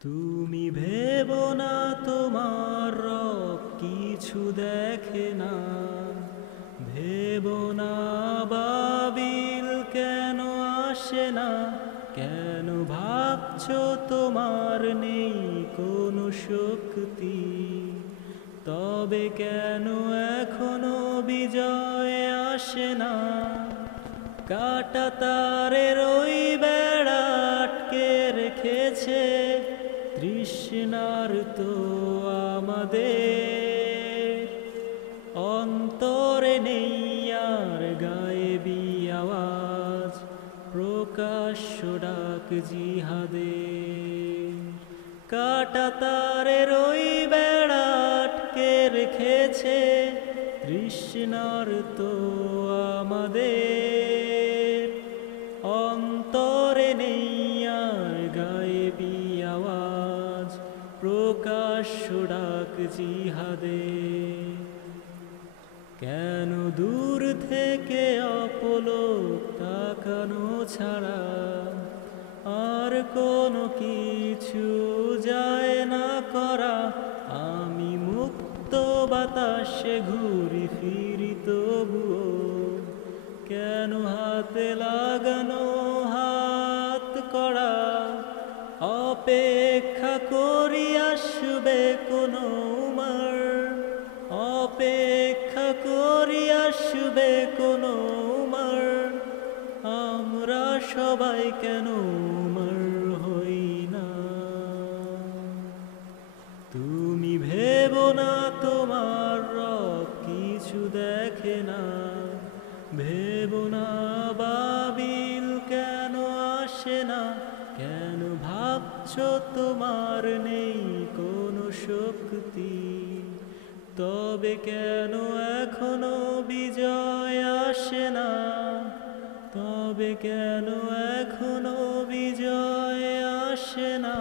তুমি ভেবো না তোমার রব কিছু দেখে না, ভেবো না বাবিল কেন আসে না, কেন ভাবছো তোমার নেই কোনো শক্তি, তবে কেন এখনো বিজয় আসে না। কাটা তারের ওই বেড়া আটকে রেখেছে তৃষ্ণার তো আমাদের, অন্তরে নেই আর গায়েবী আওয়াজ, প্রকাশ্য ডাক জিহাদের। কাটা তারের ওই বেড়া আটকে রেখেছে তৃষ্ণার তো আমাদের, অন্তরে নেই আর গায়েবী আওয়াজ, প্রকাশ্য ডাক জিহাদের। কেন দূর থেকে অপলোক তাকানো ছাড়া আর কোনো কিছু যায় না করা, আমি মুক্ত বাতাসে ঘুরি ফিরি তবুও কেন হাতে লাগানো হাত করা, অপেক্ষা করি আসবে কোনো উমর, অপেক্ষা করি আসবে কোনো উমর, আমরা সবাই কেন উমর হই না। তুমি ভেবো না তোমার রব কিছু দেখে না, ভেবো না বাবিল কেন আসে না, কেন ভাবছো তোমার নেই কোনো শক্তি, তবে কেন এখনো বিজয় আসে না, তবে কেন এখনো বিজয় আসে না।